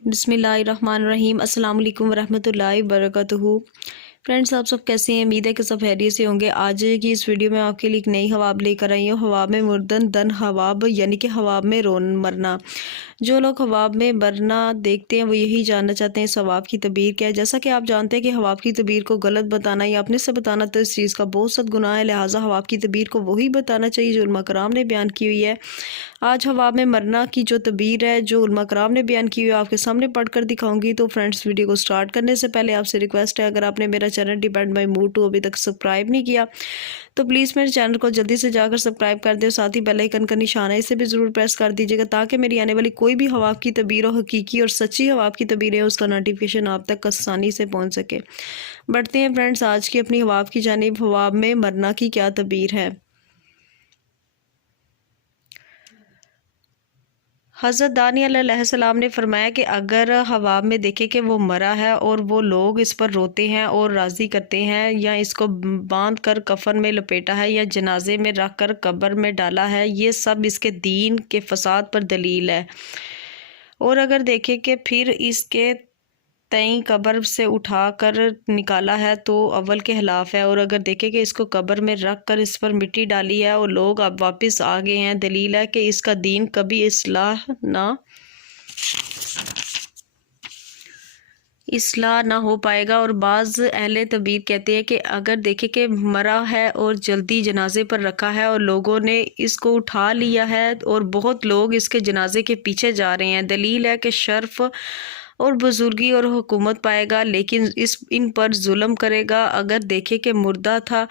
بسم اللہ الرحمن الرحیم۔ السلام علیکم ورحمۃ اللہ وبرکاتہ۔ فرینڈس، آپ سب کیسے ہیں؟ امید ہے کہ سب خیریت سے ہوں گے۔ آج کی اس ویڈیو میں آپ کے لیے ایک نئی حواب لے کر آئی ہوں، حواب میں مردن دن حواب، یعنی کہ حواب میں مرنا۔ جو لوگ حواب میں مرنا دیکھتے ہیں وہ یہی جاننا چاہتے ہیں اس حواب کی تعبیر کیا ہے۔ جیسا کہ آپ جانتے ہیں کہ حواب کی تعبیر کو غلط بتانا یا اپنے سے بتانا تو اس چیز کا بہت سخت گناہ ہے، لہٰذا حواب کی تعبیر کو وہی بتانا چاہیے جو علماء کرام نے بیان کی ہوئی ہے۔ آج حواب میں مرنا کی جو تعبیر ہے جو علماء کرام نے بیان کی ہوئی ہے آپ کے سامنے پڑھ کر دکھاؤں گی۔ تو فرینڈس، ویڈیو کو سٹارٹ کرنے سے پہلے آپ سے ریکویسٹ ہے، اگر آپ نے میرا چینل ڈیپینڈ بائی موڈ ٹو ابھی تک سبسکرائب نہیں کیا تو پلیز میرے چینل کو جلدی سے جا کر سبسکرائب کر دیں، اور ساتھ ہی بیل آئیکن کا نشان ہے اسے بھی ضرور پریس کر دیجیے گا تاکہ میری آنے والی کوئی بھی حواب کی تعبیر ہو، حقیقی اور سچی حواب کی تعبیر ہے، اس کا نوٹیفیکیشن آپ تک آسانی سے پہنچ سکے۔ بڑھتے ہیں فرینڈس آج کی اپنی حواب کی جانب۔ حواب میں مرنا کی کیا تعبیر ہے؟ حضرت دانیال علیہ السلام نے فرمایا کہ اگر حواب میں دیکھے کہ وہ مرا ہے اور وہ لوگ اس پر روتے ہیں اور راضی کرتے ہیں، یا اس کو باندھ کر کفن میں لپیٹا ہے یا جنازے میں رکھ کر قبر میں ڈالا ہے، یہ سب اس کے دین کے فساد پر دلیل ہے۔ اور اگر دیکھے کہ پھر اس کے تئیں قبر سے اٹھا کر نکالا ہے تو اول کے خلاف ہے، اور اگر دیکھے کہ اس کو قبر میں رکھ کر اس پر مٹی ڈالی ہے اور لوگ اب واپس آ گئے ہیں، دلیل ہے کہ اس کا دین کبھی اصلاح نہ ہو پائے گا۔ اور بعض اہل تعبیر کہتے ہیں کہ اگر دیکھے کہ مرا ہے اور جلدی جنازے پر رکھا ہے اور لوگوں نے اس کو اٹھا لیا ہے اور بہت لوگ اس کے جنازے کے پیچھے جا رہے ہیں، دلیل ہے کہ شرف اور بزرگی اور حکومت پائے گا، لیکن ان پر ظلم کرے گا۔ اگر دیکھے کہ مردہ تھا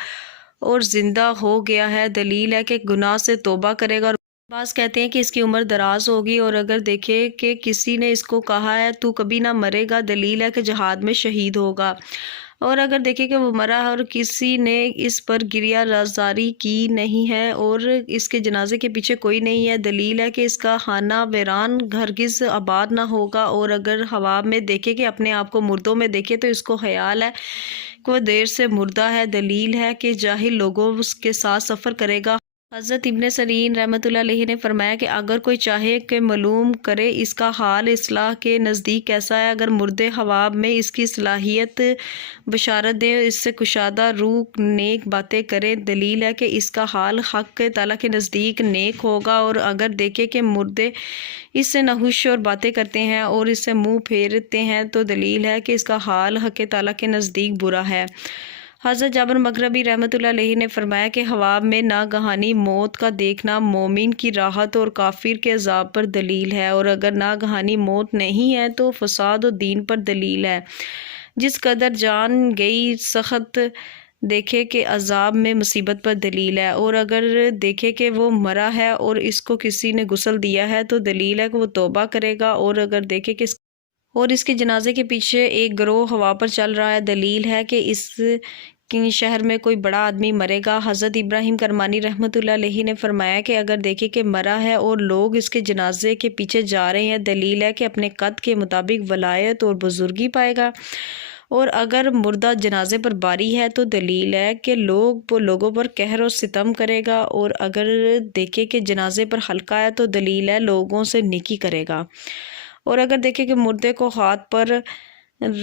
اور زندہ ہو گیا ہے، دلیل ہے کہ گناہ سے توبہ کرے گا۔ اور بعض کہتے ہیں کہ اس کی عمر دراز ہوگی۔ اور اگر دیکھے کہ کسی نے اس کو کہا ہے تو کبھی نہ مرے گا، دلیل ہے کہ جہاد میں شہید ہوگا۔ اور اگر دیکھے کہ وہ مرا ہے اور کسی نے اس پر گریہ رازداری کی نہیں ہے اور اس کے جنازے کے پیچھے کوئی نہیں ہے، دلیل ہے کہ اس کا خانہ ویران ہرگز آباد نہ ہوگا۔ اور اگر حواب میں دیکھے کہ اپنے آپ کو مردوں میں دیکھے تو اس کو خیال ہے کہ وہ دیر سے مردہ ہے، دلیل ہے کہ جاہل لوگوں کے ساتھ سفر کرے گا۔ حضرت ابن سیرین رحمۃ اللہ علیہ نے فرمایا کہ اگر کوئی چاہے کہ معلوم کرے اس کا حال اصلاح کے نزدیک کیسا ہے، اگر مردے حواب میں اس کی صلاحیت بشارت دے، اس سے کشادہ روح نیک باتیں کرے، دلیل ہے کہ اس کا حال حق تعالیٰ کے نزدیک نیک ہوگا۔ اور اگر دیکھے کہ مردے اس سے نحوش اور باتیں کرتے ہیں اور اس سے منہ پھیرتے ہیں تو دلیل ہے کہ اس کا حال حق تعالیٰ کے نزدیک برا ہے۔ حضرت جابر مغربی رحمۃ اللہ علیہ نے فرمایا کہ حواب میں ناگہانی موت کا دیکھنا مومن کی راحت اور کافر کے عذاب پر دلیل ہے، اور اگر ناگہانی موت نہیں ہے تو فساد و دین پر دلیل ہے۔ جس قدر جان گئی سخت دیکھے کہ عذاب میں مصیبت پر دلیل ہے، اور اگر دیکھے کہ وہ مرا ہے اور اس کو کسی نے غسل دیا ہے تو دلیل ہے کہ وہ توبہ کرے گا، اور اگر دیکھے کہ اس کے جنازے کے پیچھے ایک گروہ ہوا پر چل رہا ہے، دلیل ہے کہ اس شہر میں کوئی بڑا آدمی مرے گا۔ حضرت ابراہیم کرمانی رحمۃ اللہ علیہ نے فرمایا کہ اگر دیکھے کہ مرا ہے اور لوگ اس کے جنازے کے پیچھے جا رہے ہیں، دلیل ہے کہ اپنے قد کے مطابق ولایت اور بزرگی پائے گا۔ اور اگر مردہ جنازے پر باری ہے تو دلیل ہے کہ لوگوں پر قہر و ستم کرے گا، اور اگر دیکھے کہ جنازے پر حلقہ ہے تو دلیل ہے لوگوں سے نیکی کرے گا۔ اور اگر دیکھے کہ مردے کو ہاتھ پر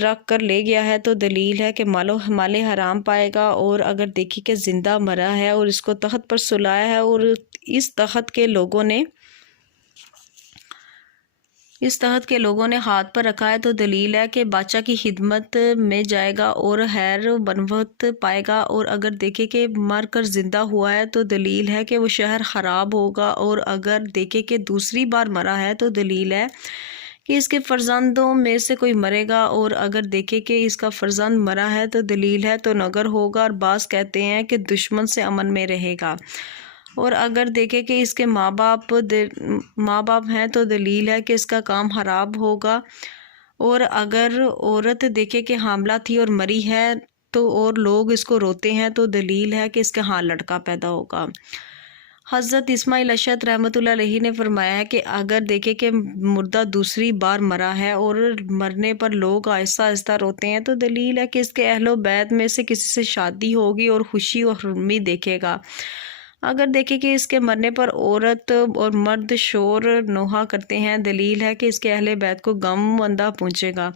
رکھ کر لے گیا ہے تو دلیل ہے کہ مال حرام پائے گا۔ اور اگر دیکھے کہ زندہ مرا ہے اور اس کو تخت پر سلایا ہے اور اس تخت کے لوگوں نے ہاتھ پر رکھا ہے تو دلیل ہے کہ بادشاہ کی خدمت میں جائے گا اور خیر و بنوت پائے گا۔ اور اگر دیکھے کہ مر کر زندہ ہوا ہے تو دلیل ہے کہ وہ شہر خراب ہوگا۔ اور اگر دیکھے کہ دوسری بار مرا ہے تو دلیل ہے کہ اس کے فرزندوں میں سے کوئی مرے گا، اور اگر دیکھے کہ اس کا فرزند مرا ہے تو دلیل ہے تو نگر ہوگا، اور بعض کہتے ہیں کہ دشمن سے امن میں رہے گا۔ اور اگر دیکھے کہ اس کے ماں باپ ہیں تو دلیل ہے کہ اس کا کام خراب ہوگا۔ اور اگر عورت دیکھے کہ حاملہ تھی اور مری ہے تو اور لوگ اس کو روتے ہیں تو دلیل ہے کہ اس کے ہاں لڑکا پیدا ہوگا۔ حضرت اسماعیل اشعث رحمۃ اللہ علیہ نے فرمایا کہ اگر دیکھے کہ مردہ دوسری بار مرا ہے اور مرنے پر لوگ آہستہ آہستہ روتے ہیں تو دلیل ہے کہ اس کے اہل و بیت میں سے کسی سے شادی ہوگی اور خوشی اور خرمی دیکھے گا۔ اگر دیکھیں کہ اس کے مرنے پر عورت اور مرد شور نوحہ کرتے ہیں، دلیل ہے کہ اس کے اہل بیت کو غم اندہ پہنچے گا۔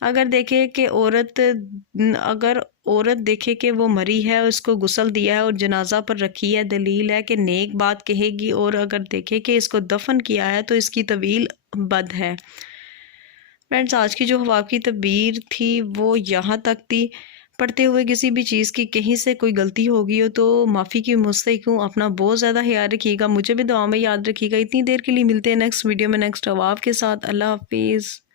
اگر دیکھیں کہ اگر عورت دیکھے کہ وہ مری ہے، اس کو غسل دیا ہے اور جنازہ پر رکھی ہے، دلیل ہے کہ نیک بات کہے گی، اور اگر دیکھے کہ اس کو دفن کیا ہے تو اس کی طویل بد ہے۔ فرینڈز، آج کی جو حباب کی تعبیر تھی وہ یہاں تک تھی۔ پڑھتے ہوئے کسی بھی چیز کی کہیں سے کوئی غلطی ہوگی ہو تو معافی کی مستحق ہوں۔ اپنا بہت زیادہ خیال رکھیے گا، مجھے بھی دعا میں یاد رکھیے گا۔ اتنی دیر کے لیے ملتے ہیں نیکسٹ ویڈیو میں نیکسٹ حباب کے ساتھ۔ اللہ حافظ۔